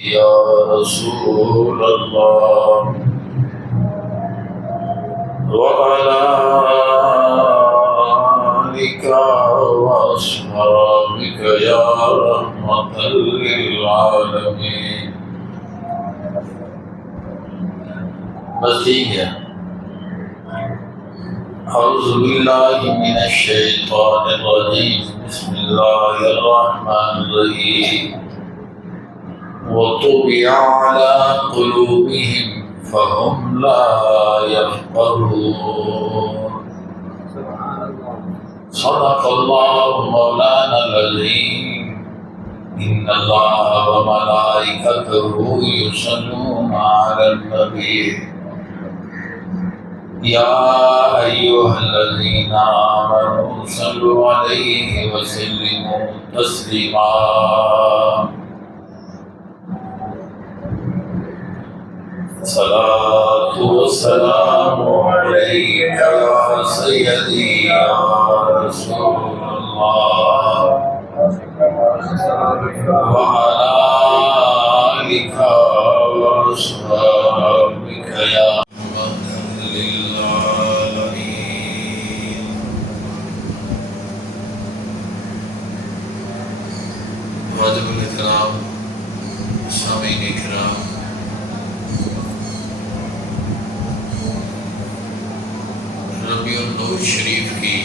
يا رسول الله وعلى آلك وأصحابك يا رحمة للعالمين. بس ٹھیک ہے. اعوذ باللہ من الشیطان الرجیم. بسم اللہ الرحمن الرحیم. وطبع على قلوبهم فهم لا يفقهون. صدق الله مولانا العظيم. إن الله وملائكته يصلون على النبي يا أيها الذين آمنوا صلوا عليه وسلموا تسليما. صلاة والسلام عليك يا سيدي يا رسول الله وعلى آلك وأصحابك يا رحمة للعالمين. واجب الاحترام سامعین کرام، ربیع النور شریف کی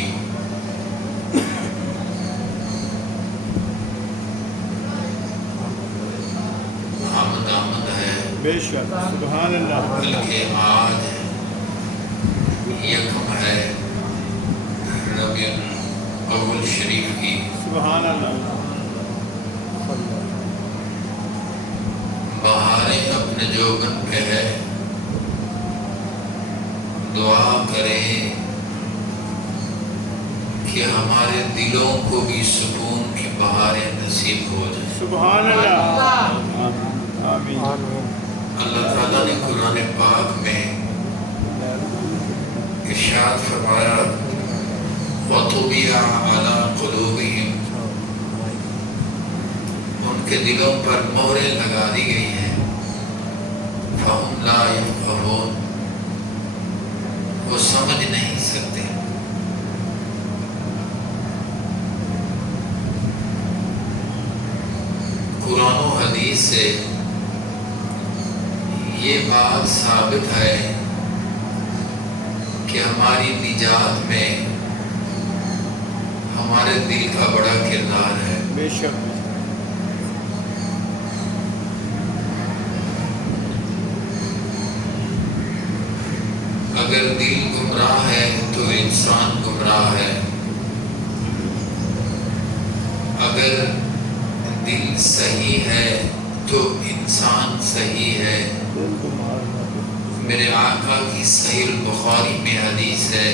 آمد ہے. بے شک سبحان اللہ. بلکہ آج یکم ہے ربیع الاول شریف کی. سبحان اللہ. بہاریں اپنے جوگن پہ ہے، دعا کریں کہ ہمارے دلوں کو بھی سکون کی بہاریں نصیب ہو جائیں. سبحان اللہ. آمین. اللہ تعالیٰ نے قرآن پاک میں ارشاد فرمایا وَطُبِعَ عَلَىٰ قُلُوبِهِمْ، ان کے دلوں پر مہریں لگا دی گئی ہیں. فَهُمْ لَا يَفْقَهُونَ، وہ سمجھ نہیں سکتے. قرآن و حدیث سے یہ بات ثابت ہے کہ ہماری نجات میں ہمارے دل کا بڑا کردار ہے. بے شک. اگر دل گمراہ ہے تو انسان گمراہ ہے. اگر دل صحیح ہے تو انسان صحیح ہے. میرے آقا کی صحیح البخاری میں حدیث ہے،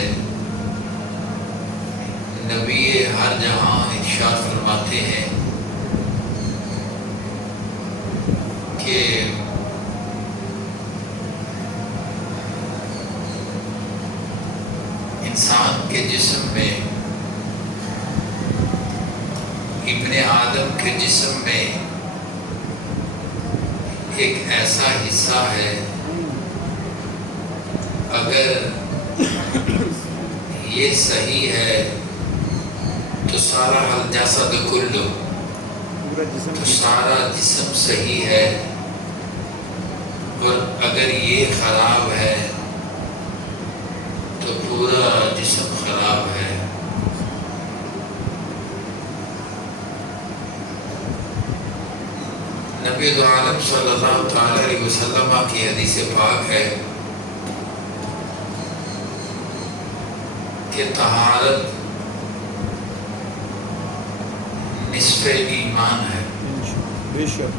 نبی ہر جہاں ارشاد فرماتے ہیں کہ انسان کے جسم میں، ابن آدم کے جسم میں ایک ایسا حصہ ہے، اگر یہ صحیح ہے تو سارا الجسد کلہ، تو سارا جسم صحیح ہے. اور اگر یہ خراب ہے تو پورا جسم خراب ہے. نبی عالم صلی اللہ تعالی علیہ وسلم کی حدیث پاک ہے کہ طہارت نصف ایمان ہے. بے شک.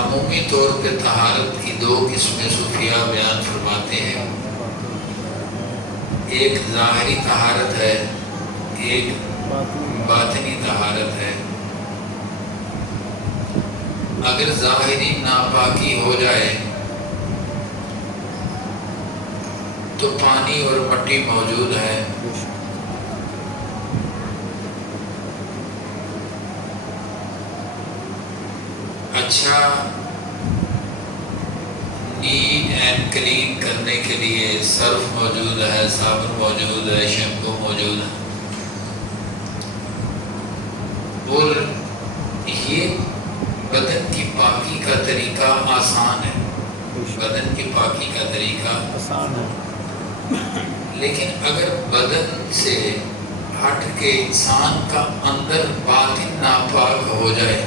عمومی طور پہ طہارت کی دو قسمیں صوفیاء بیان فرماتے ہیں. ایک ظاہری طہارت ہے، ایک باطنی طہارت ہے. اگر ظاہری ناپاکی ہو جائے تو پانی اور مٹی موجود ہے. اچھا نیٹ اینڈ کلین کرنے کے لیے سرف موجود ہے، صابن موجود ہے، شیمپو موجود ہے، اور یہ بدن کی پاکی کا طریقہ آسان ہے، بدن کی پاکی کا طریقہ آسان ہے، لیکن اگر بدن سے ہٹ کے انسان کا اندر باطن ناپاک ہو جائے،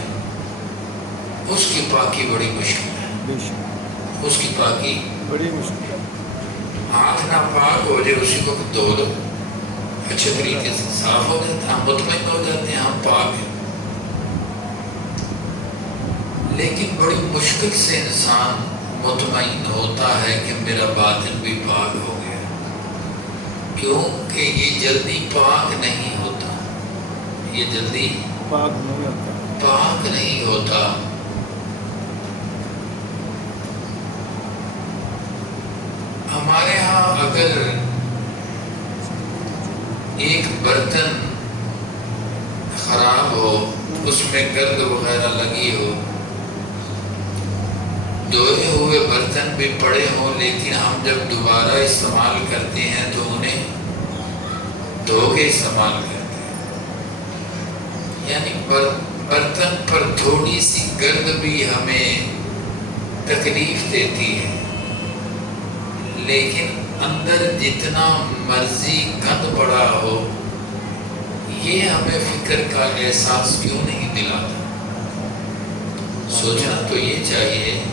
اس کی پاکی بڑی مشکل ہے، بے شک اس کی پاکی بڑی مشکل ہے۔ ہاتھ ناپاک ہو جائے اسی کو دھو دو، اچھے طریقے سے صاف ہو جاتا ہے، ہم مطمئن ہو جاتے ہیں ہم پاک ہیں۔ لیکن بڑی مشکل سے انسان مطمئن ہوتا ہے کہ میرا باطن بھی پاک ہو گیا، کیونکہ یہ جلدی پاک نہیں ہوتا، یہ جلدی پاک نہیں ہوتا۔ پاک نہیں ہوتا۔ ہمارے ہاں اگر ایک برتن خراب ہو، اس میں گرد وغیرہ لگی ہو، دھوئے ہوئے برتن بھی پڑے ہوں، لیکن ہم جب دوبارہ استعمال کرتے ہیں تو انہیں دھو کے استعمال کرتے ہیں، یعنی برتن پر تھوڑی سی گرد بھی ہمیں تکلیف دیتی ہے، لیکن اندر جتنا مرضی گند پڑا ہو یہ ہمیں فکر کا احساس کیوں نہیں دلاتا؟ سوچنا تو یہ چاہیے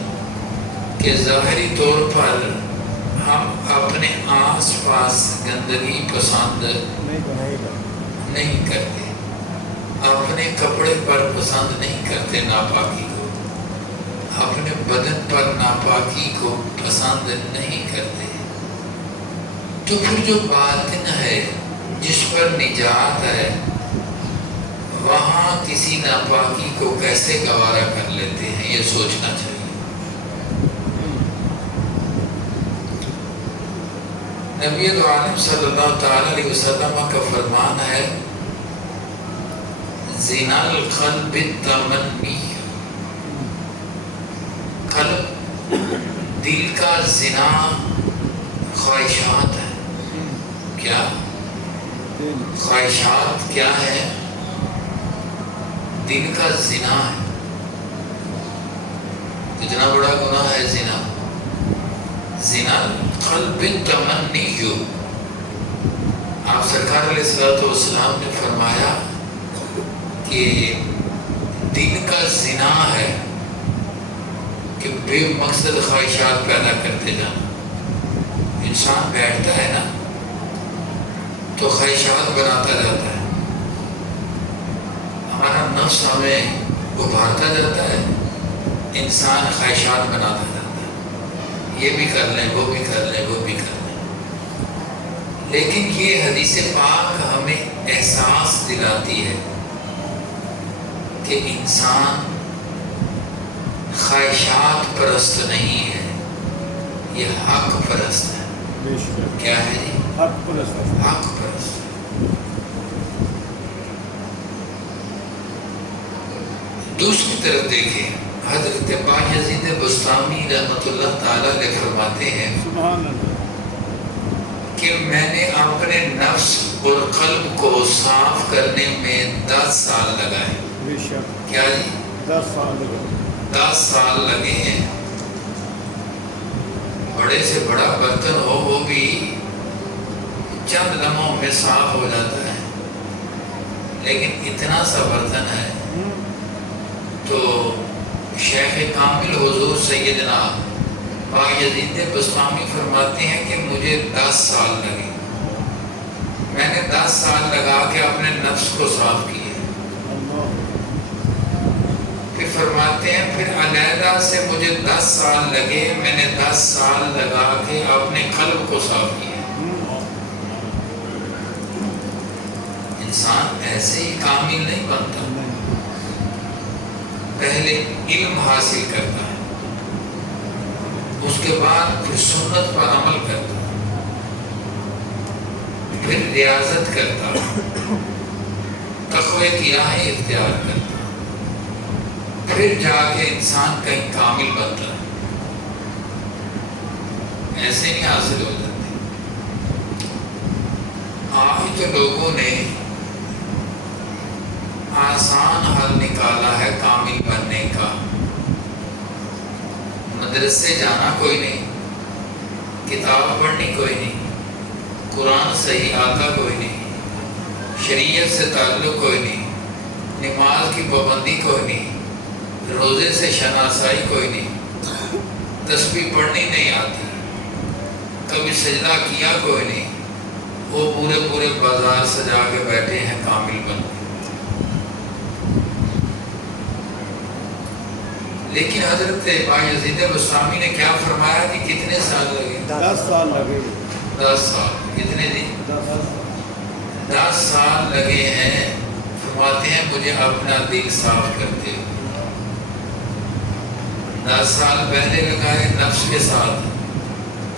کہ ظاہری طور پر ہم اپنے آس پاس گندگی پسند نہیں کرتے، اپنے کپڑے پر پسند نہیں کرتے ناپاکی کو، اپنے بدن پر ناپاکی کو پسند نہیں کرتے، تو پھر جو باطن ہے جس پر نجات ہے وہاں کسی ناپاکی کو کیسے گوارا کر لیتے ہیں، یہ سوچنا چاہیے۔ نبی عالم صلی اللہ تعالی علیہ وسلم کا فرمان ہے، زنا القلب التمنی، قلب دل کا زنا خواہشات ہے۔ کیا خواہشات کیا ہے؟ دل کا زنا ہے۔ کتنا بڑا گناہ ہے زنا؟ زنا قلب التمنی۔ آپ سرکار علیہ الصلوۃ والسلام نے فرمایا کہ دل کا زنا ہے کہ بے مقصد خواہشات پیدا کرتے جانا۔ انسان بیٹھتا ہے نا تو خواہشات بناتا جاتا ہے، ہمارا نفس ہمیں ابھارتا جاتا ہے، انسان خواہشات بناتا جاتا ہے، یہ بھی کر لیں، وہ بھی کر لیں، وہ بھی کر لیں۔ لیکن یہ حدیث پاک ہمیں احساس دلاتی ہے کہ انسان خواہشات پرست نہیں ہے، یہ حق پرست ہے۔ کیا ہے جی؟ حق پرست۔ حق پرست۔ دوسری طرف دیکھیں، حضرت بایزید بسطامی رحمۃ اللہ تعالیٰ علیہ فرماتے ہیں سبحان اللہ کہ میں نے اپنے نفس اور قلب کو صاف کرنے میں 10 سال لگائے۔ بے شک۔ کیا جی؟ 10 سال لگے۔ 10 سال لگے ہیں۔ بڑے سے بڑا برتن ہو وہ بھی چند لمحوں میں صاف ہو جاتا ہے، لیکن اتنا سا برتن ہے تو شیخ کامل حضور سیدنا بایزید بسطامی فرماتے ہیں کہ مجھے 10 سال لگے، میں نے 10 سال لگا کے اپنے نفس کو صاف کیا۔ پھر فرماتے ہیں پھر علیحدہ سے مجھے 10 سال لگے، میں نے 10 سال لگا کے اپنے قلب کو صاف کیا۔ انسان ایسے ہی کامل نہیں بنتا، پہلے علم حاصل کرتا ہے، اس کے بعد پھر سنت پر عمل کرتا ہے، پھر ریاضت کرتا ہے، تقوی کی راہیں اختیار کرتا ہے، پھر جا کے انسان کہیں کامل بنتا ہے، ایسے نہیں حاصل ہو جاتے۔ آج تو لوگوں نے آسان حل نکالا ہے کامل بننے کا، مدرسے جانا کوئی نہیں، کتاب پڑھنی کوئی نہیں، قرآن صحیح آتا کوئی نہیں، شریعت سے تعلق کوئی نہیں، نماز کی پابندی کوئی نہیں، روزے سے شناسائی کوئی نہیں، تسبیح پڑھنی نہیں آتی، کبھی سجدہ کیا کوئی نہیں، وہ پورے بازار سجا کے بیٹھے ہیں کامل بن کے۔ لیکن حضرت بایزید بسطامی نے کیا فرمایا کہ کتنے سال لگے؟ 10 سال لگے۔ 10 سال۔ کتنے دن؟ 10 سال لگے ہیں۔ فرماتے ہیں مجھے اپنا دل صاف کرتے ہوئے 10 سال پہلے لگائے نفس کے ساتھ،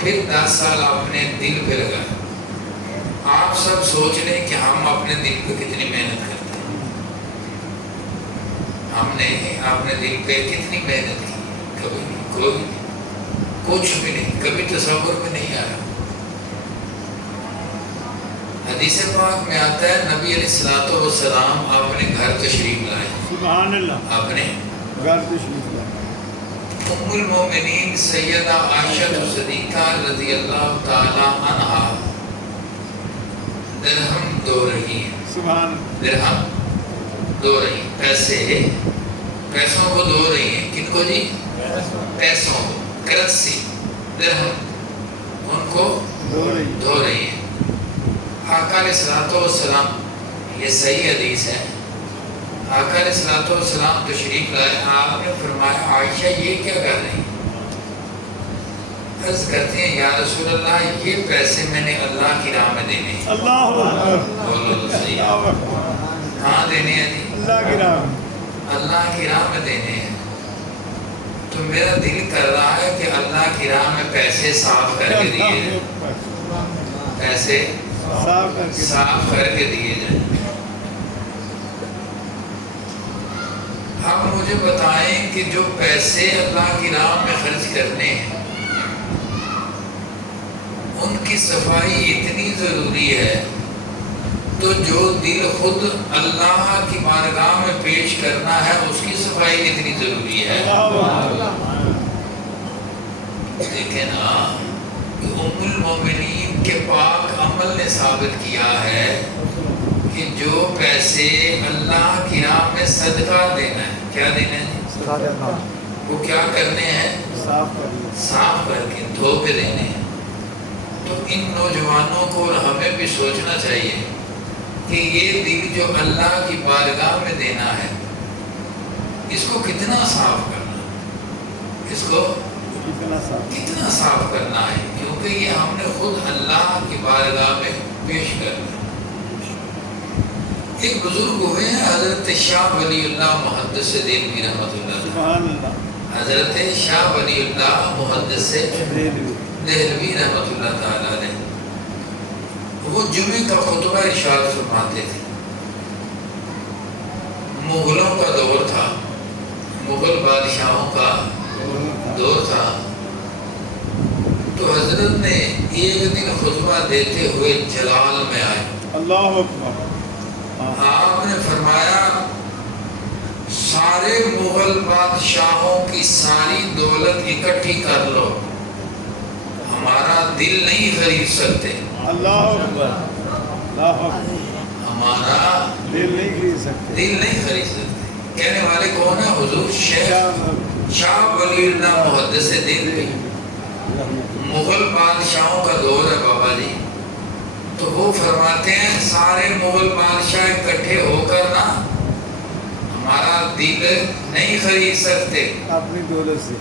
پھر 10 سال اپنے دل پہ لگائے۔ آپ سب سوچ لیں کہ ہم اپنے دل پہ کتنی محنت کرتے ہیں، ہم نے اپنے دل پہ کتنی محنت کی؟ کبھی نہیں، کوئی نہیں، کچھ بھی نہیں، کبھی تصور میں نہیں آیا۔ حدیث پاک میں آتا ہے نبی علیہ الصلوۃ والسلام اپنے گھر تشریف لائے، سبحان اللہ، اپنے گھر تشریف لائے۔ ام المومنین سیدہ عائشہ صدیقہ رضی اللہ تعالی عنہا درہم دو رہی ہیں، سبحان درہم دو رہی ہیں، پیسوں کو دو رہی ہیں۔ کن کو جی؟ پیسوں کو، کرنسی، درہم، ان کو دو رہی ہیں۔ آقا علیہ الصلوۃ والسلام، یہ صحیح حدیث ہے، آقا علیہ الصلوۃ والسلام تشریف لائے، آپ نے فرمایا عائشہ یہ کیا کر رہی ہیں؟ عرض کرتے ہیں یا رسول اللہ یہ پیسے میں نے اللہ کی راہ میں دینے ہیں۔ اللہ اکبر، بولو تو صحیح، اللہ اکبر، کہاں دینے ہیں جی؟ اللہ کی راہ میں۔ اللہ کی راہ میں دینے ہیں۔ تو میرا دل کر رہا ہے کہ اللہ کی راہ میں پیسے صاف کر کے دیے جائیں، پیسے صاف کر کے دیے جائیں۔ اب مجھے بتائیں کہ جو پیسے اللہ کی راہ میں خرچ کرنے ہیں ان کی صفائی اتنی ضروری ہے، تو جو دل خود اللہ کی بارگاہ میں پیش کرنا ہے اس کی صفائی کتنی ضروری ہے۔ دیکھیں نا کہ ام المومنین کے پاک عمل نے ثابت کیا ہے کہ جو پیسے اللہ کی راہ میں صدقہ دینا ہے، کیا دینا ہے؟ وہ کیا کرنے ہیں؟ صاف کر کے دھو کے دینے ہیں۔ تو ان نوجوانوں کو اور ہمیں بھی سوچنا چاہیے کہ یہ دل جو اللہ کی بارگاہ میں دینا ہے اس کو کتنا صاف کرنا ہے، اس کو کتنا صاف کرنا ہے، کیونکہ یہ ہم نے خود اللہ کی بارگاہ میں پیش کرنا ہے۔ ایک بزرگ ہوئے ہیں حضرت شاہ ولی اللہ محدث دہلوی رحمۃ اللہ علیہ، حضرت شاہ ولی اللہ محدث دہلوی رحمۃ اللہ تعالی علیہ، وہ جمعے کا خطبہ ارشاد فرماتے تھے۔ مغلوں کا دور تھا، مغل بادشاہوں کا دور تھا، تو حضرت نے ایک دن خطبہ دیتے ہوئے جلال میں آئے، اللہ اکبر، آپ نے فرمایا سارے مغل بادشاہوں کی ساری دولت اکٹھی کر لو، ہمارا دل نہیں خرید سکتے، اللہ اکبر، اللہ اکبر، ہمارا دل نہیں خرید سکتے۔ دل نہیں خرید سکتے۔ کہنے والے کون ہیں؟ حضور شاہ ولی اللہ محدث دہلوی۔ مغل بادشاہوں کا دور ہے بابا جی، تو وہ فرماتے ہیں سارے مغل بادشاہ اکٹھے ہو کر نا ہمارا دل نہیں خرید سکتے، اپنی دولت سے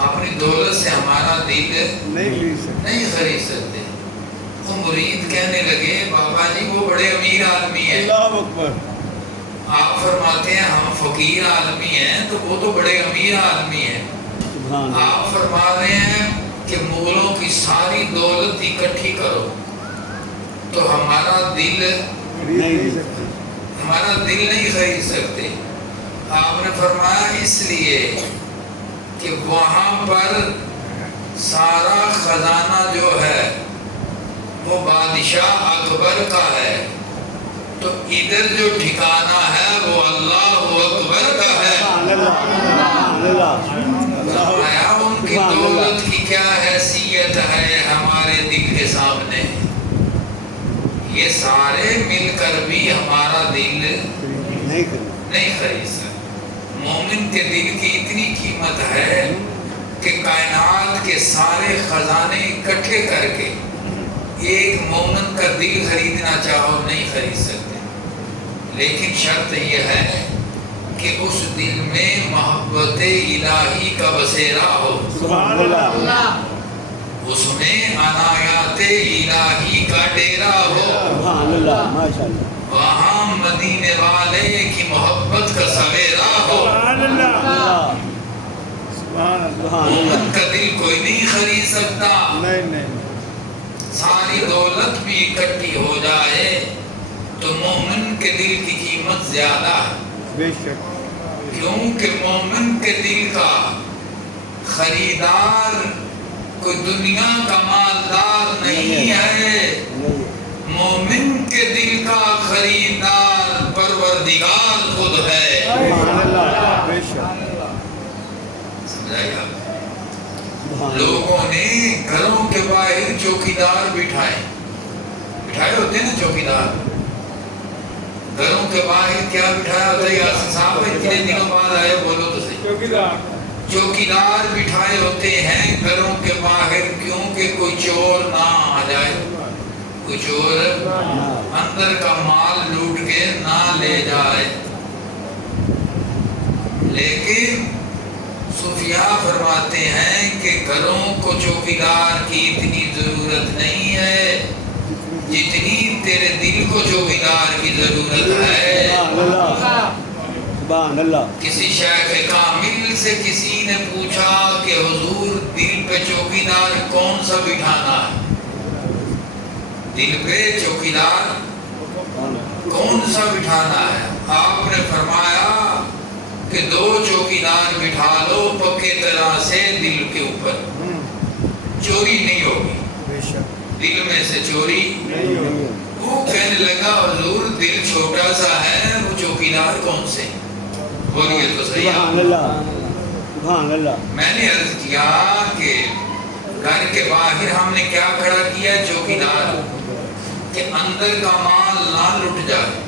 اپنی دولت سے ہمارا دل نہیں خرید سکتے۔ وہ مرید کہنے لگے بابا جی وہ بڑے امیر آدمی ہیں، اللہ اکبر، آپ فرماتے ہیں ہم فقیر آدمی ہیں تو وہ تو بڑے امیر آدمی ہیں، آپ فرما رہے ہیں کہ مغلوں کی ساری دولت اکٹھی کرو تو ہمارا دل نہیں خرید سکتے۔ آپ نے فرمایا اس لیے کہ وہاں پر سارا خزانہ جو ہے وہ بادشاہ اکبر کا ہے، تو ادھر جو ٹھکانہ ہے وہ اللہ اکبر کا ہے۔ فرمایا ان کی دولت کی کیا حیثیت ہے ہمارے دل کے سامنے، یہ سارے مل کر بھی ہمارا دل نہیں خرید سکتے۔ مومن کے دل کی اتنی قیمت ہے کہ کائنات کے سارے خزانے اکٹھے کر کے ایک مومن کا دل خریدنا چاہو نہیں خرید سکتے، لیکن شرط یہ ہے کہ اس دل میں محبت الہی کا بسیرا ہو، سبحان اللہ، اس میں عنایات الہی کا ڈیرا ہو، سبحان اللہ، ماشاءاللہ، وہاں مدینے والے کی محبت کا سویرا ہو۔ سبحان اللہ، سبحان اللہ، مومن کا دل کوئی نہیں خرید سکتا۔ نہیں، ساری دولت بھی اکٹھی ہو جائے تو مومن کے دل کی قیمت زیادہ ہے، بے شک، کیونکہ مومن کے دل کا خریدار کوئی دنیا کا مالدار نہیں ہے، مومن کے دل کا خریدار پروردگار خود ہے۔ سبحان اللہ، بے شک، سمجھائے آپ؟ لوگوں نے گھروں کے باہر چوکیدار بٹھائے ہوتے ہیں نا، چوکیدار گھروں کے باہر کیا بٹھایا ہوتا ہے؟ یاسین صاحب اتنے دنوں بعد آئے، بولو تو صحیح۔ چوکیدار بٹھائے ہوتے ہیں گھروں کے باہر، کیونکہ کوئی چور نہ آ جائے، کوئی چور اندر کا مال لوٹ کے نہ لے جائے۔ لیکن صوفیاء فرماتے ہیں کہ گھروں کو چوکیدار کی اتنی ضرورت نہیں ہے جتنی تیرے دل کو چوکیدار کی ضرورت ہے۔ سبحان اللہ، کسی شیخ کامل سے کسی نے پوچھا کہ حضور دل پہ چوکیدار کون سا بٹھانا ہے، دل پہ چوکیدار کون سا بٹھانا ہے؟ آپ نے فرمایا کہ 2 چوکیدار بٹھا لو پکے طرح سے دل کے اوپر، چوری نہیں ہوگی، بے شک، دل میں سے چوری نہیں ہوگی۔ وہ کہنے لگا حضور دل چھوٹا سا ہے، وہ چوکیدار کون سے؟ بولیے تو صحیح۔ سبحان اللہ، سبحان اللہ، میں نے عرض کیا کہ گھر کے باہر ہم نے کیا کھڑا کیا؟ چوکیدار، کہ اندر کا مال نہ لٹ جائے۔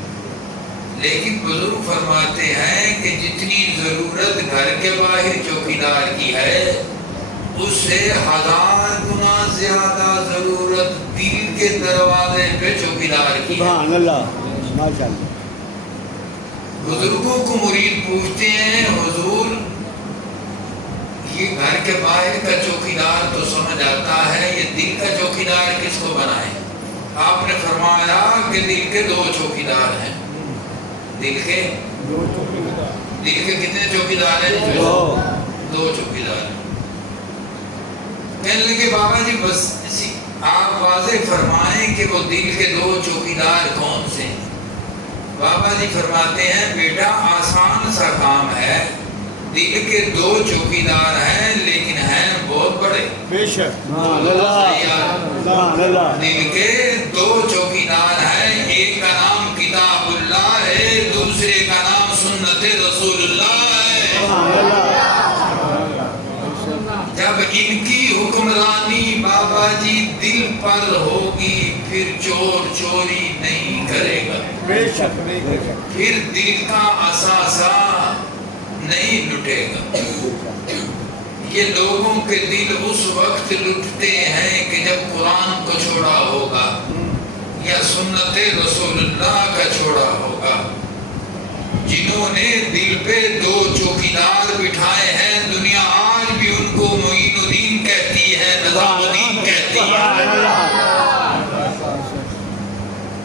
لیکن بزرگ فرماتے ہیں کہ جتنی ضرورت گھر کے باہر چوکیدار کی ہے اس سے 1000 گنا زیادہ ضرورت دل کے دروازے پہ چوکیدار کی ہے۔ سبحان اللہ، ماشاءاللہ، بزرگوں کو مرید پوچھتے ہیں حضور یہ گھر کے باہر کا چوکیدار تو سمجھ آتا ہے، یہ دل کا چوکیدار کس کو بنائے؟ آپ نے فرمایا کہ دل کے 2 چوکیدار ہیں۔ دل کے کتنے چوکیدار ہیں؟ 2 چوکیدار ہیں۔ کہنے لگے بابا جی بس آپ واضح فرمائیں کہ وہ دل کے 2 چوکیدار کون سے؟ بابا جی فرماتے ہیں بیٹا آسان سا کام ہے، دل کے 2 چوکیدار ہیں لیکن ہیں بہت بڑے۔ بے شک، سبحان اللہ، دل کے 2 چوکیدار ہیں، ایک کا نام کتاب اللہ ہے، دوسرے کا نام سنت رسول اللہ ہے۔ جب ان کی حکمرانی بابا جی دل پر ہوگی پھر چور چوری نہیں کرے گا، بے شک، بے شک، پھر دل کا اثاثہ نہیں لٹے گا۔ یہ لوگوں کے دل اس وقت لٹتے ہیں کہ جب قرآن کو چھوڑا ہوگا یا سنت رسول اللہ کا چھوڑا ہوگا۔ جنہوں نے دل پہ 2 چوکیدار بٹھائے ہیں دنیا آج بھی ان کو معین الدین کہتی ہے، نظام الدین کہتی ہے،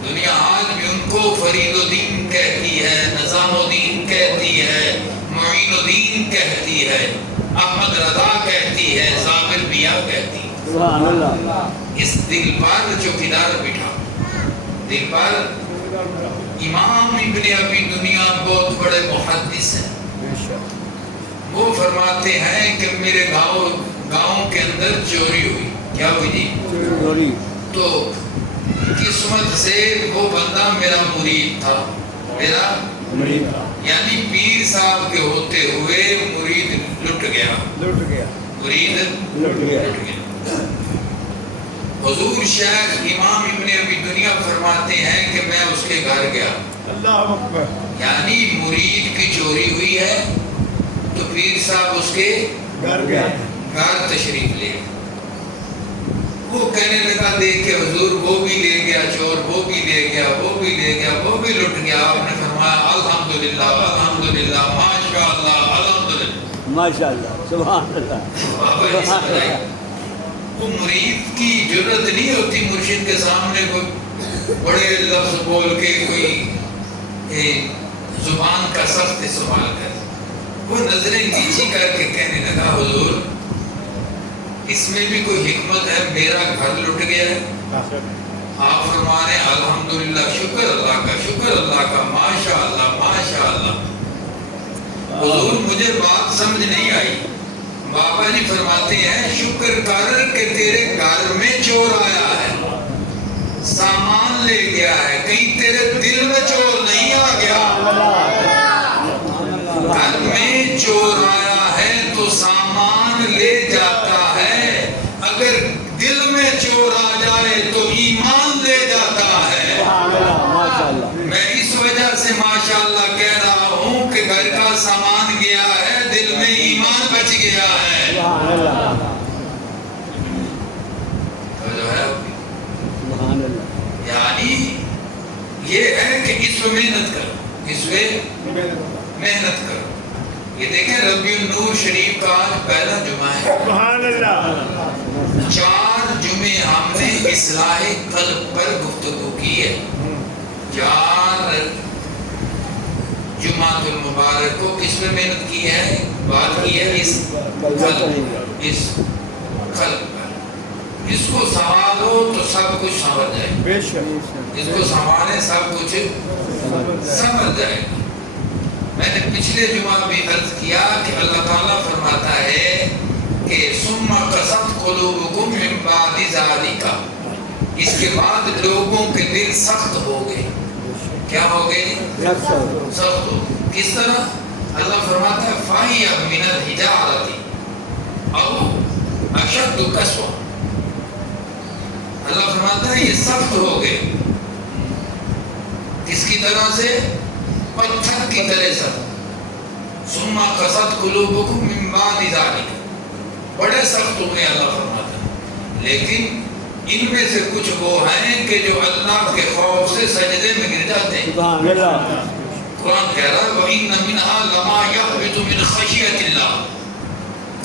دنیا آج بھی ان کو فرید الدین کہتی ہے، نظام الدین کہتی ہے، معین الدین کہتی ہے، احمد رضا کہتی ہے، صابر بیا کہتی ہے۔ سبحان اللہ، اس دل پر چوکیدار بٹھا، دل پر۔ امام ابن ابی دنیا بہت بڑے محدث ہیں، وہ فرماتے ہیں کہ میرے گاؤں کے اندر چوری ہوئی. کیا ہوئی جی؟ چوری. تو قسمت سے وہ بندہ میرا مرید تھا. میرا مرید. یعنی پیر صاحب کے ہوتے ہوئے مرید لٹ گیا. لٹ گیا. مرید لٹ گیا. لٹ گیا. حضور شیخ امام ابن ابی دنیا فرماتے ہیں کہ میں اس کے گھر گیا. اللہ اکبر. یعنی مرید کی چوری ہوئی ہے تو پیر صاحب اس کے گھر گیا. گھر تشریف لے. وہ کہنے لگا دیکھ کے حضور وہ بھی لے گیا چور, وہ بھی لے گیا, وہ بھی لے گیا, وہ بھی لٹ گیا. آپ نے فرمایا الحمدللہ الحمدللہ ماشاءاللہ الحمدللہ ماشاءاللہ سبحان اللہ. وہ مرید کی جرت نہیں ہوتی مرشد کے سامنے کوئی بڑے لفظ بول کے کوئی زبان کا سخت استعمال کر. وہ نظریں نیچی کر کے کہنے لگا حضور اس میں بھی کوئی حکمت ہے, میرا گھر لٹ گیا ہے. آپ فرما رہے ہیں الحمدللہ شکر اللہ کا, شکر اللہ کا, ماشاءاللہ ماشاءاللہ. حضور مجھے بات سمجھ نہیں آئی. بابا جی فرماتے ہیں شکر کر کہ تیرے گھر میں چور آیا ہے, سامان لے گیا ہے, کہیں تیرے دل میں چور نہیں آ گیا. گھر میں چور آیا ہے تو سامان لے جاتا ہے, اگر دل میں چور آ جائے تو ایمان لے جاتا ہے. میں اس وجہ سے ماشاءاللہ کہہ رہا ہوں کہ گھر کا سامان گیا ہے, دل میں ایمان بچ گیا ہے. یعنی یہ ہے کہ اس میں محنت کرو, اس میں محنت کرو. یہ دیکھیں ربیع النور شریف کا آج پہلا جمعہ ہے. سبحان اللہ. 4 جمعے ہم نے اصلاح قلب پر گفتگو کی ہے. 4 جمعہ المبارک کو کس میں محنت کی ہے, بات کی ہے اس قلب پر. اس کو سنبھالو تو سب کچھ سمجھ جائے. بے شک. اس کو سنبھالے سب کچھ سمجھ جائے. میں نے پچھلے جمعہ بھی عرض کیا کہ اللہ تعالیٰ فرماتا ہے کہ ثم قست قلوبکم من بعد ذالک, اس کے بعد لوگوں کے دل سخت ہو گئے. کیا ہو گئے؟ سخت ہو. کس طرح؟ اللہ فرماتا ہے فَهِيَ مِنَ الْحِجَارَةِ أَوْ أَشَدُّ قَسْوَةً. اللہ فرماتا ہے یہ سخت ہو گئے. کس کی طرح سے؟ پتھر کی طرح سخت. ثم قست قلوبکم من بعد ذالک, بڑے سخت ہوئے اللہ فرماتا ہے. لیکن ان میں سے کچھ وہ ہیں کہ جو اللہ کے خوف سے سجدے میں گر جاتے ہیں. سبحان اللہ. قرآن کہہ رہا ہے وَإِنَّ مِنْهَا لَمَا يَحْبِطُ مِنْ خَشْيَةِ اللَّهِ.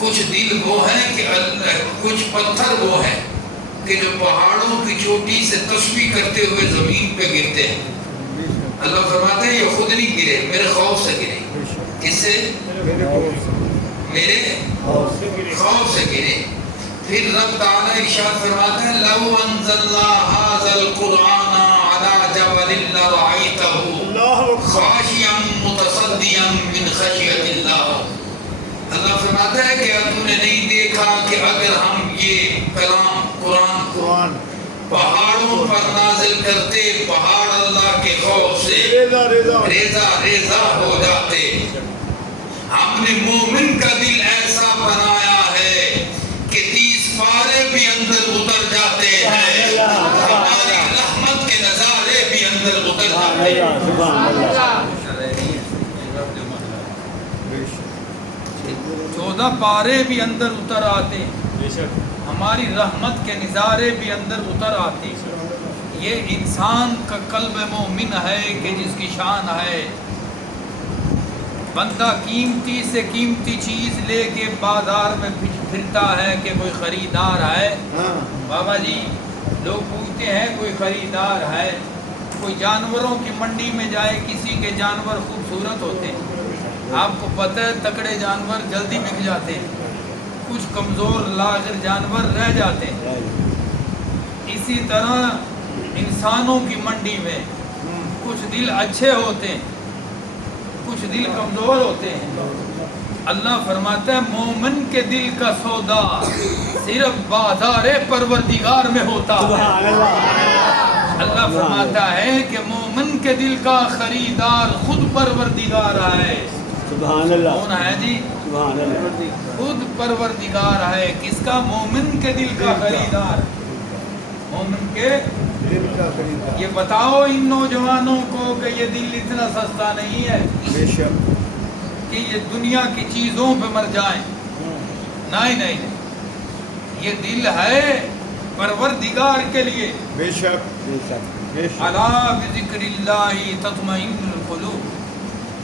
کچھ دل وہ ہیں کہ کچھ پتھر وہ ہیں کہ جو پہاڑوں کی چوٹی سے تسبیح کرتے ہوئے زمین پہ گرتے ہیں. اللہ فرماتے ہیں یہ خود نہیں گرے, میرے خوف سے گرے. کس سے؟ میرے خوف سے گرے. پھر رب تعالیٰ ارشاد فرماتا ہے لَوْ أَنزَلْنَا هَذَا الْقُرْآنَ عَلَى جَبَلٍ لَرَأَيْتَهُ خَاشِعًا مُتَصَدِّعًا مِنْ خَشْيَةِ اللَّهِ. اللہ فرماتا ہے کہ تم نے نہیں دیکھا کہ اگر ہم یہ کلام قرآن پہاڑوں پر نازل کرتے, پہاڑ اللہ کے خوف سے ریزہ ریزہ ہو جاتے. ہم نے مومن کا دل ایسا بنایا ہے کہ 30 پارے بھی اندر اتر جاتے ہیں, ہماری رحمت کے نظارے بھی اندر اتر جاتے ہیں. 14 پارے بھی اندر اتر آتے, ہماری رحمت کے نظارے بھی اندر اتر آتے. یہ انسان کا قلب مومن ہے کہ جس کی شان ہے. بندہ قیمتی سے قیمتی چیز لے کے بازار میں پھرتا ہے کہ کوئی خریدار ہے. بابا جی لوگ پوچھتے ہیں کوئی خریدار ہے. کوئی جانوروں کی منڈی میں جائے, کسی کے جانور خوبصورت ہوتے ہیں, آپ کو پتہ ہے تکڑے جانور جلدی بک جاتے ہیں, کچھ کمزور لاغر جانور رہ جاتے ہیں. اسی طرح انسانوں کی منڈی میں کچھ دل اچھے ہوتے ہیں, کچھ دل کمزور ہوتے ہیں. اللہ فرماتا ہے مومن کے دل کا سودا صرف بازار پروردگار میں ہوتا ہے. سبحان اللہ. اللہ فرماتا ہے کہ مومن کے دل کا خریدار خود پروردگار ہے. سبحان اللہ. کون ہے جی؟ سبحان اللہ. خود پروردگار ہے. کس کا؟ مومن کے دل کا خریدار. مومن کے دل کا خریدار. یہ بتاؤ ان نوجوانوں کو کہ یہ دل اتنا سستا نہیں ہے بے شک. کہ یہ دنیا کی چیزوں پہ مر جائیں. نہیں نہیں نہیں، یہ دل ہے پروردگار کے لیے. بے شک. بے شک. بے شک. الا بذکر اللہ تطمئن القلوب.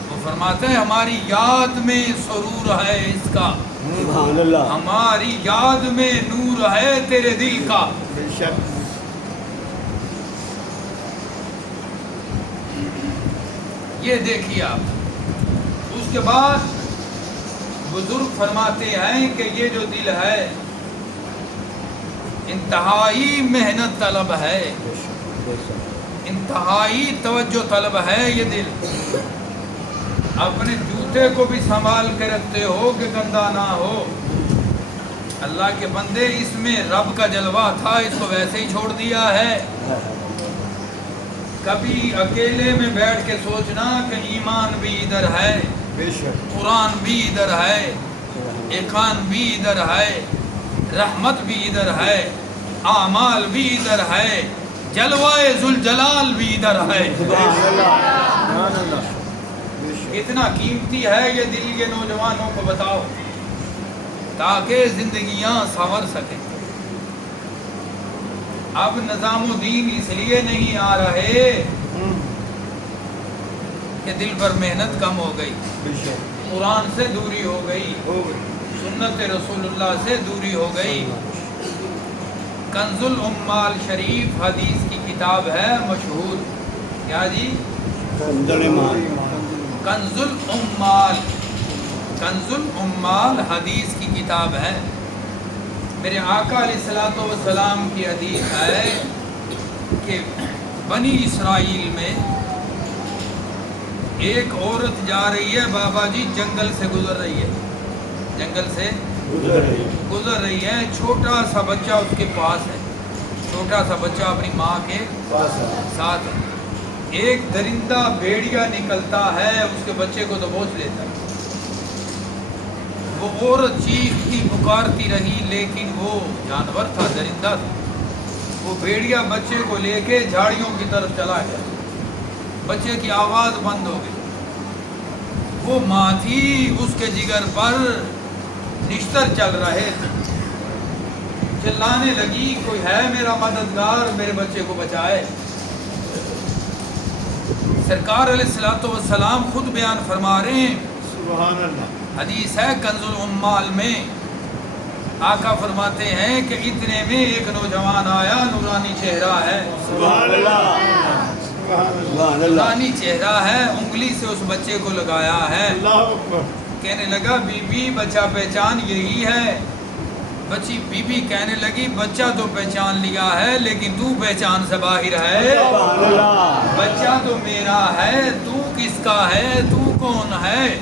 وہ فرماتے ہیں ہماری یاد میں سرور ہے اس کا، سبحان اللہ. ہماری یاد میں نور ہے تیرے دل کا. بے شک. یہ دیکھیے آپ. اس کے بعد بزرگ فرماتے ہیں کہ یہ جو دل ہے انتہائی محنت طلب ہے، بے شک. بے شک. انتہائی توجہ طلب ہے. یہ دل اپنے جوتے کو بھی سنبھال کے رکھتے ہو کہ گندا نہ ہو. اللہ کے بندے اس میں رب کا جلوہ تھا، اس کو ویسے ہی چھوڑ دیا ہے. کبھی اکیلے میں بیٹھ کے سوچنا کہ ایمان بھی ادھر ہے، بے شک. قرآن بھی ادھر ہے، ایقان بھی ادھر ہے، رحمت بھی ادھر ہے، اعمال بھی ادھر ہے، جلوہ ذوالجلال بھی ادھر ہے. سبحان اللہ. سبحان اللہ. بے شک. کتنا قیمتی ہے یہ دل. یہ نوجوانوں کو بتاؤ تاکہ زندگیاں سنور سکیں. اب نظام و دین اس لیے نہیں آ رہے کہ دل پر محنت کم ہو گئی، بے شک. قرآن سے دوری ہو گئی، ہو گئی. سنت رسول اللہ سے دوری ہو گئی. کنز الامال شریف حدیث کی کتاب ہے مشہور. کیا جی؟ کنز الامال. کنز الامال حدیث کی کتاب ہے. میرے آقا علیہ الصلوۃ والسلام کی حدیث ہے کہ بنی اسرائیل میں ایک عورت جا رہی ہے بابا جی، جنگل سے گزر رہی ہے. جنگل سے گزر رہی ہے. چھوٹا سا بچہ اس کے پاس ہے. چھوٹا سا بچہ اپنی ماں کے ساتھ ہے. ایک درندہ بھیڑیا نکلتا ہے، اس کے بچے کو دبوچ لیتا ہے. وہ عورت چیختی پکارتی رہی، لیکن وہ جانور تھا، درندہ تھا. وہ بھیڑیا بچے کو لے کے جھاڑیوں کی طرف چلا گیا. بچے کی آواز بند ہو گئی. وہ ماں تھی، اس کے جگر پر نشتر چل رہے تھے. چلانے لگی کوئی ہے میرا مددگار، میرے بچے کو بچائے. سرکار علیہ الصلوۃ والسلام خود بیان فرما رہے ہیں. سبحان اللہ. حدیث ہے کنز الامال میں. آقا فرماتے ہیں کہ اتنے میں ایک نوجوان آیا، نورانی چہرہ ہے. سبحان اللہ. سبحان اللہ. نورانی چہرہ ہے. انگلی سے اس بچے کو لگایا ہے. اللہ اکبر. کہنے لگا بی بی بچہ پہچان یہی ہے. بچی بی بی کہنے لگی بچہ تو پہچان لیا ہے، لیکن تو پہچان سے باہر ہے. سبحان اللہ. بچہ تو میرا ہے، تو کس کا ہے؟ تو کون ہے؟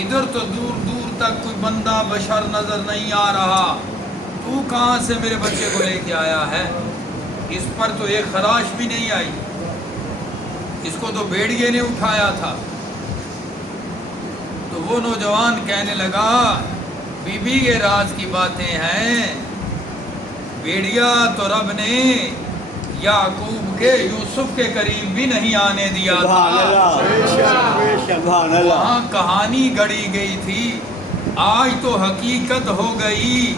ادھر تو دور دور تک کوئی بندہ بشر نظر نہیں آ رہا. تو کہاں سے میرے بچے کو لے کے آیا ہے؟ اس پر تو ایک خراش بھی نہیں آئی. اس کو تو بھیڑیے نے اٹھایا تھا. تو وہ نوجوان کہنے لگا بی بی یہ راز کی باتیں ہیں. بھیڑیا تو رب نے یعقوب کے یوسف کے قریب بھی نہیں آنے دیا سبحان تھا. اللہ. بے شک. بے شک. سبحان اللہ. وہاں کہانی گڑی گئی تھی، آج تو حقیقت ہو گئی.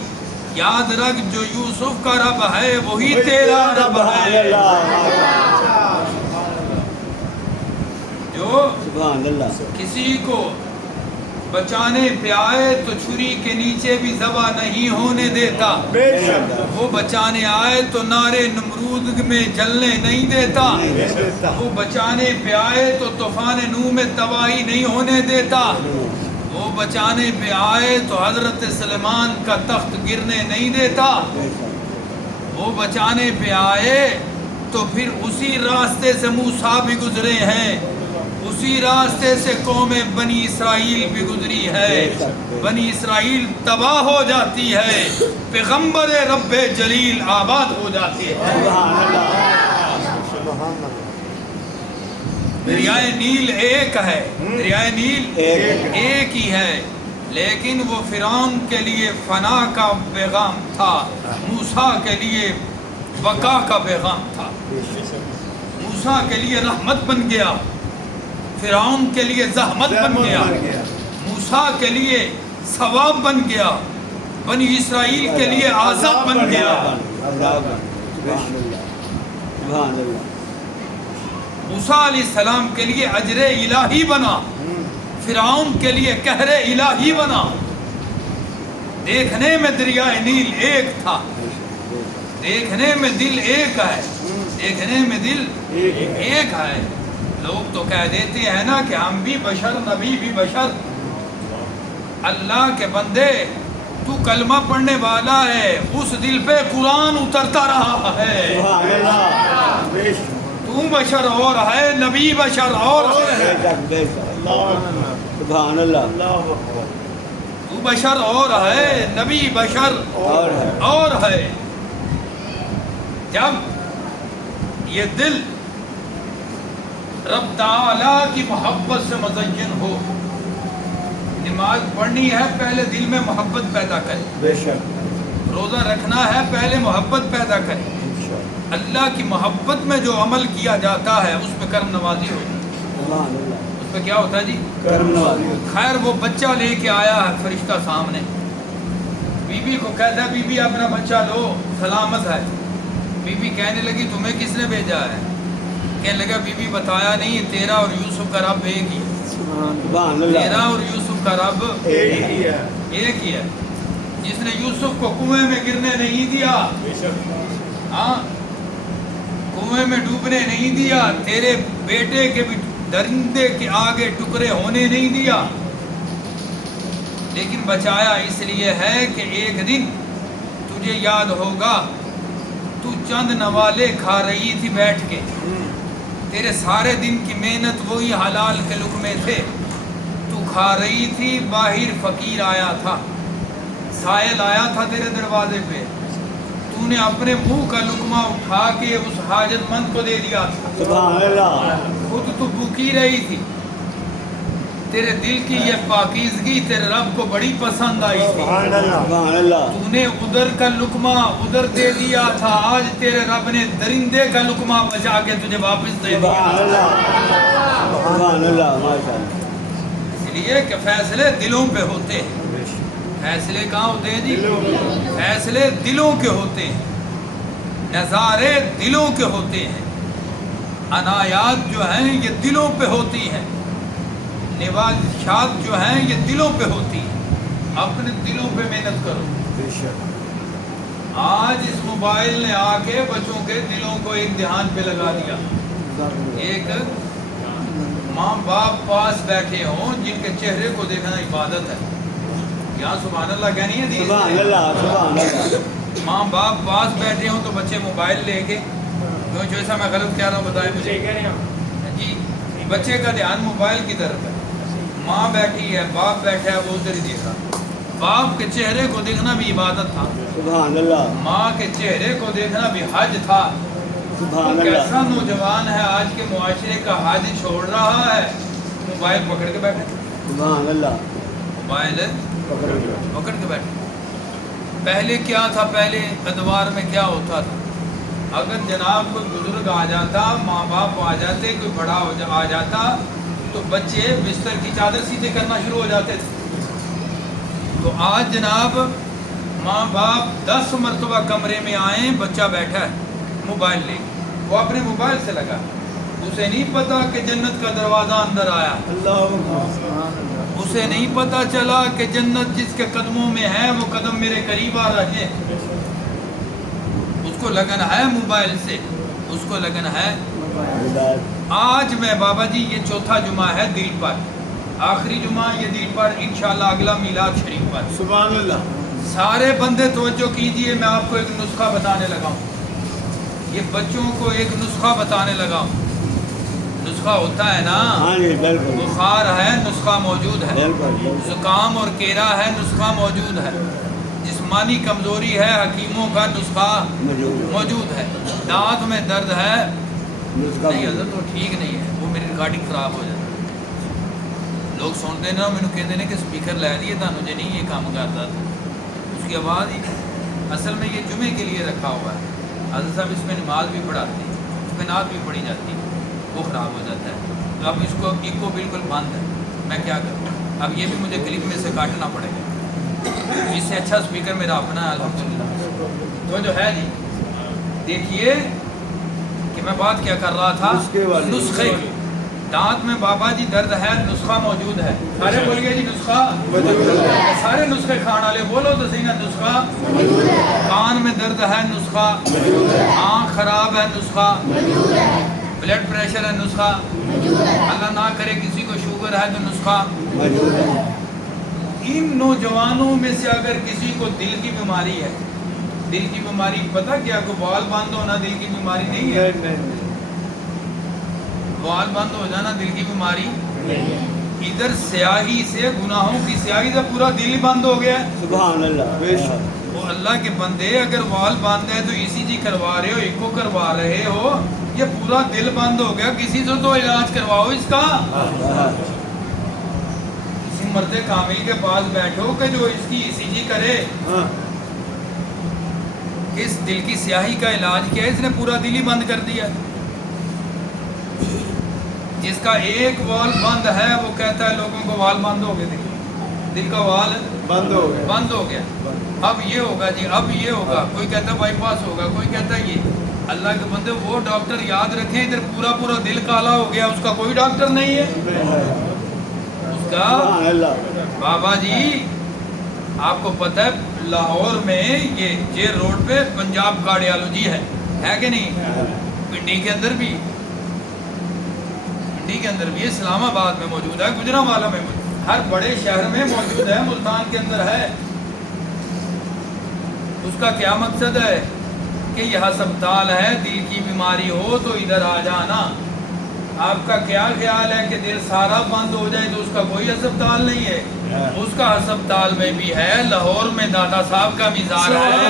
یاد رکھ جو یوسف کا رب ہے وہی تیرا رب ہے. جو سبحان اللہ. کسی کو بچانے پہ آئے تو چھری کے نیچے بھی ذبح نہیں ہونے دیتا. بے شک. وہ بچانے آئے تو نارے نمرود میں جلنے نہیں دیتا. وہ بچانے پہ آئے تو طوفان نوح میں تباہی نہیں ہونے دیتا. وہ بچانے پہ آئے تو حضرت سلیمان کا تخت گرنے نہیں دیتا. وہ بچانے پہ آئے تو پھر اسی راستے سے موسیٰ بھی گزرے ہیں، اسی راستے سے قوم بنی اسرائیل بھی گزری ہے. بنی اسرائیل تباہ ہو جاتی ہے, پیغمبر رب جلیل آباد ہو جاتے ہیں. دریائے نیل ایک ہے, دریائے نیل ایک ہی ہے, لیکن وہ فرعون کے لیے فنا کا پیغام تھا, موسیٰ کے لیے بقا کا پیغام تھا. موسیٰ کے لیے رحمت بن گیا, فرعون کے لیے زحمت بن گیا, موسیٰ کے لیے ثواب بن گیا, بنی اسرائیل کے لیے عذاب بن گیا. موسیٰ علیہ السلام کے لیے اجر الہی بنا, فرعون کے لیے قہر الہی بنا. دیکھنے میں دریائے نیل ایک تھا, دیکھنے میں دل ایک ہے, دیکھنے میں دل ایک ہے. لوگ تو کہہ دیتے ہیں نا کہ ہم بھی بشر, نبی بھی بشر. اللہ کے بندے, تو کلمہ پڑھنے والا ہے, اس دل پہ قرآن اترتا رہا ہے. تو بشر اور ہے, نبی بشر اور ہے. سبحان اللہ. تو بشر اور ہے, نبی بشر اور ہے. جب یہ دل رب تعالیٰ کی محبت سے مزین ہو, نماز پڑھنی ہے پہلے دل میں محبت پیدا کرے, بے شک. روزہ رکھنا ہے پہلے محبت پیدا کرے. اللہ کی محبت میں جو عمل کیا جاتا ہے اس پہ کرم نوازی ہوتی ہے. اس پہ کیا ہوتا ہے جی؟ کرم نوازی. خیر وہ بچہ لے کے آیا ہے فرشتہ سامنے, بی بی کو کہتا ہے بی بی اپنا بچہ لو, سلامت ہے. بی بی کہنے لگی تمہیں کس نے بھیجا ہے؟ کہنے لگا بی بی بتایا نہیں, تیرا اور یوسف کا رب ایک ہی ہے. تیرا اور یوسف کا رب ایک ہی ہے, جس نے یوسف کو کنویں میں گرنے نہیں دیا, ہاں کنویں میں ڈوبنے نہیں دیا, تیرے بیٹے کے بھی درندے کے آگے ٹکڑے ہونے نہیں دیا, لیکن بچایا اس لیے ہے کہ ایک دن تجھے یاد ہوگا تو چند نوالے کھا رہی تھی بیٹھ کے, تیرے سارے دن کی محنت وہی حلال کے لقمے تھے, تو کھا رہی تھی, باہر فقیر آیا تھا, سائل آیا تھا تیرے دروازے پہ, تو نے اپنے منہ کا لقمہ اٹھا کے اس حاجت مند کو دے دیا تھا. سبحان اللہ. خود تو بھوکی رہی تھی, تیرے دل کی یہ پاکیزگی تیرے رب کو بڑی پسند آئی تھی. سبحان اللہ. تو نے ادھر کا لقمہ ادھر دے دیا تھا, آج تیرے رب نے درندے کا لقمہ بچا کے تجھے واپس دے دیا. سبحان اللہ. سبحان اللہ. ماشاء اللہ. اس لیے کہ فیصلے دلوں پہ ہوتے ہیں. فیصلے کہاں ہوتے ہیں جی؟ فیصلے دلوں کے ہوتے ہیں, نظارے دلوں کے ہوتے ہیں, عنایات جو ہیں یہ دلوں پہ ہوتی ہیں, نوازشات جو ہیں یہ دلوں پہ ہوتی ہیں. اپنے دلوں پہ محنت کرو. بے شک. آج اس موبائل نے آ کے بچوں کے دلوں کو ایک دھیان پہ لگا دیا. ایک ماں باپ پاس بیٹھے ہوں جن کے چہرے کو دیکھنا عبادت ہے. یہاں سبحان اللہ کہنی ہے دی. سبحان اللہ. سبحان اللہ. ماں باپ پاس بیٹھے ہوں تو بچے موبائل لے کے, جو ایسا میں غلط کہہ رہا ہوں بتائیں مجھے جی, بچے کا دھیان موبائل کی طرف ہے, ماں بیٹھی ہے, باپ بیٹھا ہے, وہ ادھر ہی دیکھ رہا. باپ کے چہرے کو دیکھنا بھی عبادت تھا, سبحان اللہ. ماں کے چہرے کو دیکھنا بھی حج تھا. سبحان اللہ. کیسا نوجوان ہے آج کے معاشرے کا حج چھوڑ رہا ہے, موبائل پکڑ کے بیٹھے. سبحان اللہ. موبائل پکڑ کے بیٹھے. پہلے کیا تھا, پہلے ادوار میں کیا ہوتا تھا, اگر جناب کوئی بزرگ آ جاتا, ماں باپ آ جاتے, کوئی بڑا آ جاتا, تو بچے بستر کی چادر سیدھے کرنا شروع ہو جاتے تھے. تو آج جناب ماں باپ 10 مرتبہ کمرے میں آئیں, بچہ بیٹھا ہے موبائل لے, وہ اپنے موبائل سے لگا, اسے نہیں پتا کہ جنت کا دروازہ اندر آیا, اسے نہیں پتا چلا کہ جنت جس کے قدموں میں ہے وہ قدم میرے قریب آ رہے ہیں. اس کو لگن ہے موبائل سے, اس کو لگن ہے. آج میں بابا جی یہ چوتھا جمعہ ہے دل پر, آخری جمعہ یہ دل پر, انشاءاللہ اگلا میلاد شریف پر. سبحان اللہ. سارے بندے توجہ کیجئے, میں آپ کو ایک نسخہ بتانے لگا ہوں, یہ بچوں کو ایک نسخہ بتانے لگا ہوں. نسخہ ہوتا ہے نا, ہاں جی بالکل بخار ہے نسخہ موجود ہے, بالکل زکام اور کیرا ہے نسخہ موجود ہے, جسمانی کمزوری ہے حکیموں کا نسخہ موجود ہے, دانت میں درد ہے نہیں حضرت وہ ٹھیک نہیں ہے, وہ میری ریکارڈنگ خراب ہو جاتی ہے, لوگ سنتے ہیں نا مینو کہتے ہیں کہ سپیکر لے دیے تھا مجھے نہیں یہ کام کرتا تھا, اس کی آواز ہی اصل میں یہ جمعے کے لیے رکھا ہوا ہے, حضرت صاحب اس میں نماز بھی پڑھاتے ہیں, اس میں نعت بھی پڑھی جاتی ہے, وہ خراب ہو جاتا ہے, تو اب اس کو ایکو بالکل بند ہے, میں کیا کروں, اب یہ بھی مجھے کلپ میں سے کاٹنا پڑے گا, اس سے اچھا سپیکر میرا اپنا ہے الحمدللہ. تو جو ہے جی دیکھیے کہ میں بات کیا کر رہا تھا, نسخے کی, دانت میں بابا جی درد ہے نسخہ موجود ہے, سارے بولیے جی نسخہ, سارے نسخے کھانے والے بولو تو صحیح نا, نسخہ کان میں درد ہے نسخہ, آنکھ خراب ہے نسخہ, بلڈ پریشر ہے نسخہ, اللہ نہ کرے کسی کو شوگر ہے تو نسخہ. ان نوجوانوں میں سے اگر کسی کو دل کی بیماری ہے, دل کی بیماری پتہ کیا کو بال بند ہونا دل کی بیماری نہیں ہے, بال بند ہو جانا دل کی بیماری, ادھر سیاہی سے گناہوں کی سیاہی سے پورا دل بند ہو گیا ہے. سبحان اللہ, وہ اللہ کے بندے اگر وال بند ہے تو اسی جی کروا رہے ہو, ایک کو کروا رہے ہو, یہ پورا دل بند ہو گیا, کسی سے تو علاج کرواؤ اس کا, کسی مرد کامل کے پاس بیٹھو کہ جو اس کی اسی جی کرے. اس دل کی سیاہی کا علاج کیا ہے, اس نے پورا دل ہی بند کر دیا. جس کا ایک وال بند ہے وہ کہتا ہے لوگوں کو وال بند ہو گئے, دیکھیں دل کا وال بند ہو گیا, اب یہ ہوگا جی, اب یہ ہوگا, کوئی کہتا ہے بائی پاس ہوگا, کوئی کہتا ہے یہ. اللہ کے بندے وہ ڈاکٹر یاد رکھیں, ادھر پورا پورا دل کالا ہو گیا, اس کا کوئی ڈاکٹر نہیں ہے, اس کا بابا جی. آپ کو پتہ ہے لاہور میں یہ جے روڈ پہ پنجاب کارڈیالوجی ہے کہ نہیں, پنڈی کے اندر بھی, پنڈی کے اندر بھی, اسلام آباد میں موجود ہے, گجرانوالہ میں موجود ہے, ہر بڑے شہر میں موجود ہے, ملتان کے اندر ہے. اس کا کیا مقصد ہے کہ یہ ہسپتال ہے, دل کی بیماری ہو تو ادھر آ جانا. آپ کا کیا خیال ہے کہ دل سارا بند ہو جائے تو اس کا کوئی ہسپتال نہیں ہے, اس کا ہسپتال میں بھی ہے. لاہور میں دادا صاحب کا مزار ہے,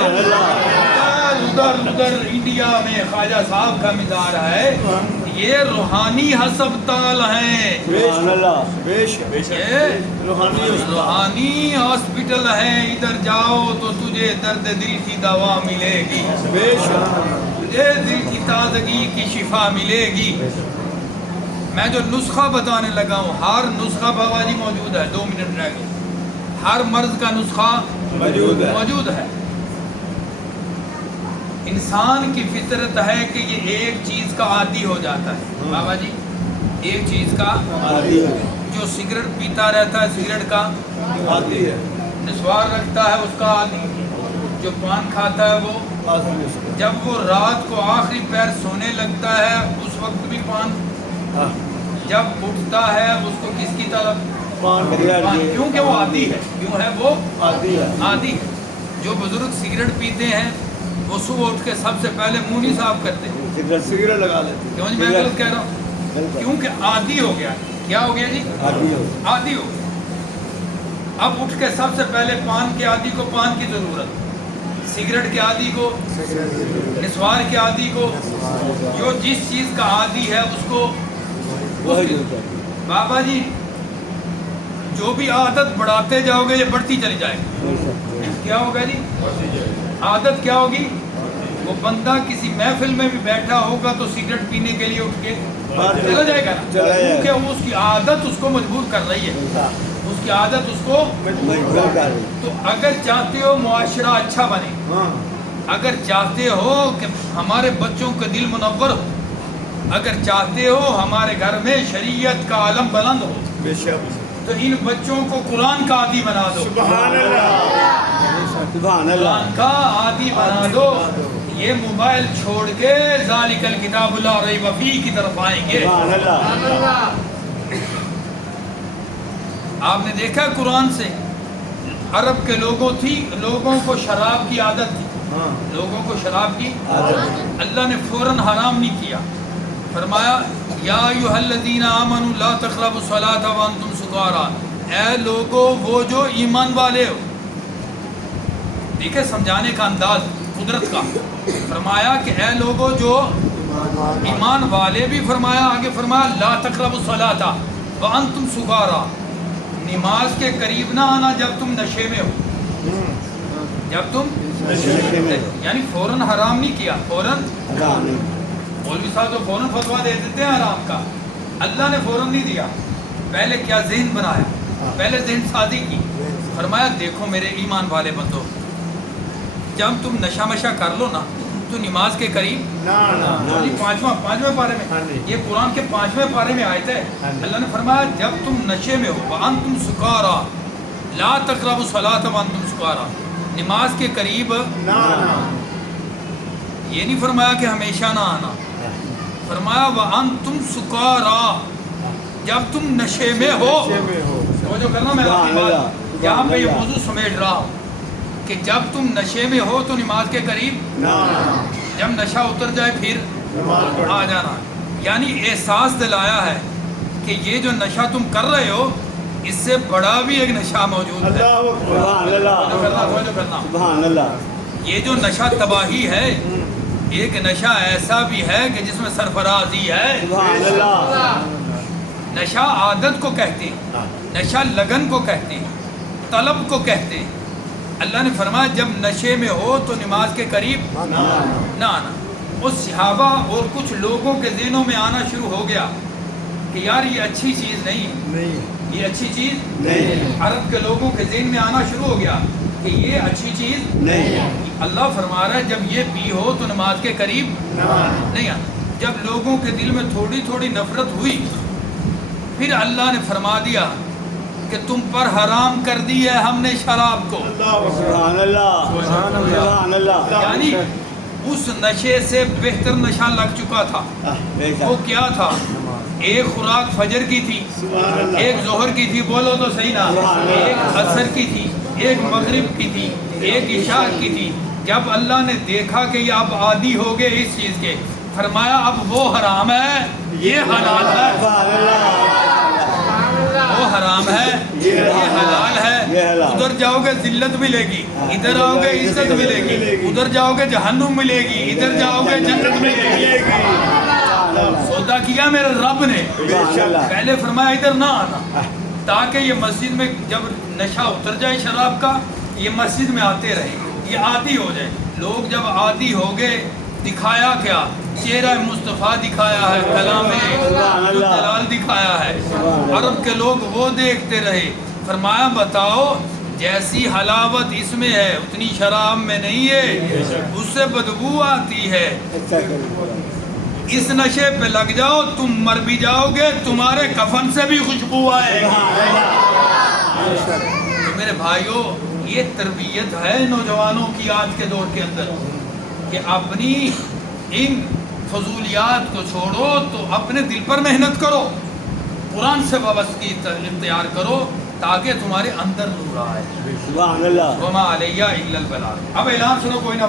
ادھر انڈیا میں خواجہ صاحب کا مزار ہے, یہ روحانی ہسپتال ہیں, روحانی ہاسپٹل ہے. ادھر جاؤ تو تجھے درد دل کی دوا ملے گی, تجھے دل کی تازگی کی شفا ملے گی. میں جو نسخہ بتانے لگا ہوں, ہر نسخہ بابا جی موجود ہے, 2 منٹ رہ گئے, ہر مرض کا نسخہ موجود ہے. انسان کی فطرت ہے کہ یہ ایک چیز کا عادی ہو جاتا ہے بابا جی, ایک چیز کا عادی. جو سگریٹ پیتا رہتا ہے سگریٹ کا عادی ہے, نسوار رکھتا ہے اس کا عادی, جو پان کھاتا ہے وہ, جب وہ رات کو آخری پیر سونے لگتا ہے اس وقت بھی پان, جب اٹھتا ہے اس کو کس کی طرف پان, کیونکہ وہ عادی ہے. کیوں ہے وہ عادی ہے. جو بزرگ سگریٹ پیتے ہیں وہ صبح اٹھ کے سب سے پہلے منہ نہیں صاف کرتے, سگریٹ لگا لیتے. کیوں جی, میں غلط کہہ رہا ہوں, کیونکہ عادی ہو گیا. کیا ہو گیا جی, عادی ہو گیا. اب اٹھ کے سب سے پہلے پان کے عادی کو پان کی ضرورت, سگریٹ کے عادی کو نسوار کے عادی کو, جو جس چیز کا عادی ہے اس کو بابا جی جو بھی عادت بڑھاتے جاؤ گے یہ بڑھتی چلی جائے گی. کیا ہوگا جی, عادت کیا ہوگی, وہ بندہ کسی محفل میں بھی بیٹھا ہوگا تو سگریٹ پینے کے لیے اٹھ کے چلا جائے گا, کیونکہ اس کی عادت اس کو مجبور کر رہی ہے, اس کی عادت اس کو. تو اگر چاہتے ہو معاشرہ اچھا بنے, اگر چاہتے ہو کہ ہمارے بچوں کا دل منور ہو, اگر چاہتے ہو ہمارے گھر میں شریعت کا عالم بلند ہو, تو ان بچوں کو قرآن کا عادی بنا دو. سبحان اللہ, قرآن کا عادی بنا دو. یہ موبائل چھوڑ کے ذالک الکتاب لا ریب فیہ کی طرف آئیں گے. آپ نے دیکھا قرآن سے عرب کے لوگوں کو شراب کی عادت تھی, لوگوں کو شراب کی عادت, اللہ نے فوراً حرام نہیں کیا, فرمایا یا ایھا الذین آمنوا لا تقربوا الصلاۃ وانتم سکارا، اے لوگو وہ جو ایمان والے ہو. دیکھیں سمجھانے کا انداز قدرت کا. فرمایا کہ اے لوگو جو ایمان والے بھی، فرمایا آگے فرمایا لا تقربوا الصلاۃ وانتم سکارا، نماز کے قریب نہ آنا جب تم نشے میں ہو. جب تم یعنی فوراً حرام نہیں کیا، فوراً مولوی صاحب تو فوراً فتویٰ دے دیتے ہیں حرام کا، اللہ نے فوراً نہیں دیا. پہلے کیا ذہن بنایا، پہلے ذہن سازی کی. فرمایا دیکھو میرے ایمان والے بندو، جب تم نشہ مشہ کر لو نا تو نماز کے قریب پانچویں پارے میں، یہ قرآن کے 5ویں پارے میں آیت ہے. اللہ نے فرمایا جب تم نشے میں ہو، وانتم سکارا لا تقربوا الصلاۃ وانتم سکارا، نماز کے قریب یہ نہیں فرمایا کہ ہمیشہ نہ آنا، فرمایا وانتم سکارا، جب تم نشے میں ہو. جو کرنا میں آپ کی بات یہاں پہ یہ موضوع سمیٹ رہا ہوں کہ جب تم نشے میں ہو تو نماز کے قریب، جب نشہ اتر جائے پھر آ جانا. یعنی احساس دلایا ہے کہ یہ جو نشہ تم کر رہے ہو اس سے بڑا بھی ایک نشہ موجود ہے. یہ جو نشہ تباہی ہے، ایک نشہ ایسا بھی ہے کہ جس میں سرفرازی ہے. نشہ عادت کو کہتے ہیں، نشہ لگن کو کہتے ہیں، طلب کو کہتے ہیں. اللہ نے فرمایا جب نشے میں ہو تو نماز کے قریب نہ آنا. اس صحابہ اور کچھ لوگوں کے ذہنوں میں آنا شروع ہو گیا کہ یار یہ اچھی چیز نہیں، یہ اچھی چیز نہیں. عرب کے لوگوں کے ذہن میں آنا شروع ہو گیا کہ یہ اچھی چیز نہیں. اللہ فرما رہا ہے جب یہ پی ہو تو نماز کے قریب نہیں آنا. جب لوگوں کے دل میں تھوڑی تھوڑی نفرت ہوئی پھر اللہ نے فرما دیا کہ تم پر حرام کر دی ہے ہم نے شراب کو. یعنی اس نشے سے بہتر نشہ لگ چکا تھا. وہ کیا تھا؟ ایک خوراک فجر کی تھی، ایک ظہر کی تھی، بولو تو صحیح نا، ایک عصر کی تھی، ایک مغرب کی تھی، ایک عشاء کی تھی. جب اللہ نے دیکھا کہ یہ اب عادی ہو گئے اس چیز کے، فرمایا اب وہ حرام ہے یہ حلال ہے، وہ حرام ہے یہ حلال ہے. ادھر جاؤ گے ذلت ملے گی، ادھر آؤ گے عزت ملے گی، ادھر جاؤ گے جہنم ملے گی، ادھر جاؤ گے جنت ملے گی. سودا کیا میرے رب نے، پہلے فرمایا ادھر نہ آنا تاکہ یہ مسجد میں جب نشہ اتر جائے شراب کا یہ مسجد میں آتے رہے، یہ عادی ہو جائے. لوگ جب عادی ہو گئے دکھایا کیا؟ چہرہ مصطفیٰ دکھایا ہے، کلام جلال دکھایا ہے. عرب کے لوگ وہ دیکھتے رہے. فرمایا بتاؤ جیسی حلاوت اس میں ہے اتنی شراب میں نہیں ہے، اس سے بدبو آتی ہے. اس نشے پہ لگ جاؤ تم مر بھی جاؤ گے، تمہارے کفن سے بھی خوشبو آئے گی. تو میرے بھائیوں یہ تربیت ہے نوجوانوں کی آج کے دور کے اندر کہ اپنی ان فضولیات کو چھوڑو تو اپنے دل پر محنت کرو، قرآن سے وابستگی اختیار کرو تاکہ تمہارے اندر نور آئے. وما علیہ الا البلاغ. اب اعلان سنو کوئی نہ